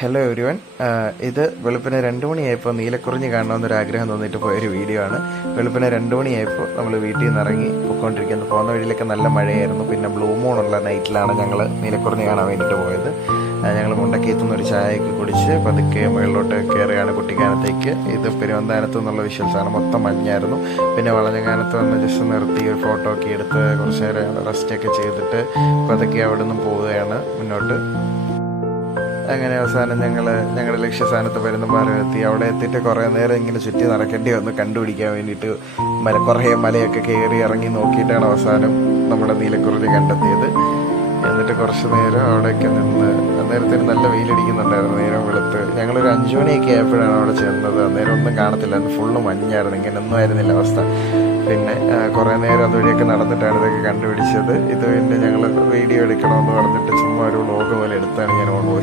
Hello everyone. ഇത് വെളുപ്പിന് 2 മണിയായപ്പോൾ നീലക്കുറിഞ്ഞി കാണണമെന്നൊരു ആഗ്രഹം തോന്നിയിട്ട് പോയൊരു വീഡിയോ ആണ്. വെളുപ്പിന് 2 മണിയായപ്പോൾ നമ്മൾ വീട്ടിൽ നിന്ന് ഇറങ്ങി പോയിക്കൊണ്ടിരിക്കുന്നത്. പോകുന്ന വഴിയിലൊക്കെ നല്ല മഴയായിരുന്നു. പിന്നെ ബ്ലൂ മൂണുള്ള നൈറ്റിലാണ് ഞങ്ങൾ നീലക്കുറിഞ്ഞി കാണാൻ വേണ്ടിയിട്ട് പോയത്. ഞങ്ങൾ മുണ്ടക്കയത്തുനിന്ന് ഒരു ചായയൊക്കെ കുടിച്ച് പതുക്കെ മുകളിലോട്ട് കയറുകയാണ് കുട്ടിക്കാനത്തേക്ക്. ഇത് പെരുവന്താനത്ത് നിന്നുള്ള വിഷ്വൽസാണ്. മൊത്തം മഞ്ഞായിരുന്നു. പിന്നെ വളഞ്ഞകാനത്ത് വന്ന് ജസ്റ്റ് നിർത്തി ഒരു ഫോട്ടോ ഒക്കെ എടുത്ത് കുറച്ച് നേരം റെസ്റ്റൊക്കെ ചെയ്തിട്ട് പതുക്കെ അവിടെ നിന്നും പോവുകയാണ് മുന്നോട്ട്. അങ്ങനെ അവസാനം ഞങ്ങളുടെ ലക്ഷ്യസ്ഥാനത്ത് പരുന്തുംപാലമെത്തി. അവിടെ എത്തിയിട്ട് കുറേ നേരം ഇങ്ങനെ ചുറ്റി നടക്കേണ്ടി വന്നു കണ്ടുപിടിക്കാൻ വേണ്ടിയിട്ട്. കുറേ മലയൊക്കെ കയറി ഇറങ്ങി നോക്കിയിട്ടാണ് അവസാനം നമ്മുടെ നീലക്കുറിഞ്ഞി കണ്ടെത്തിയത്. എന്നിട്ട് കുറച്ച് നേരം അവിടെയൊക്കെ നിന്ന്, അന്നേരത്തിന് നല്ല വെയിലടിക്കുന്നുണ്ടായിരുന്നു. നേരം വെളുത്ത് ഞങ്ങളൊരു 5 മണിയൊക്കെ ആയപ്പോഴാണ് അവിടെ ചെന്നത്. അന്നേരം ഒന്നും കാണത്തില്ല, അന്ന് ഫുള്ള് മഞ്ഞായിരുന്നു. ഇങ്ങനെയൊന്നും ആയിരുന്നില്ല അവസ്ഥ. പിന്നെ കുറേ നേരം അതുവഴിയൊക്കെ നടന്നിട്ടാണ് ഇതൊക്കെ കണ്ടുപിടിച്ചത്. ഇത് പിന്നെ ഞങ്ങൾ വീഡിയോ എടുക്കണമെന്ന് പറഞ്ഞിട്ട് ചുമ്മാ ഒരു വ്ളോഗ് പോലെ എടുത്താണ് ഞാൻ ഓൺ വോയിസ്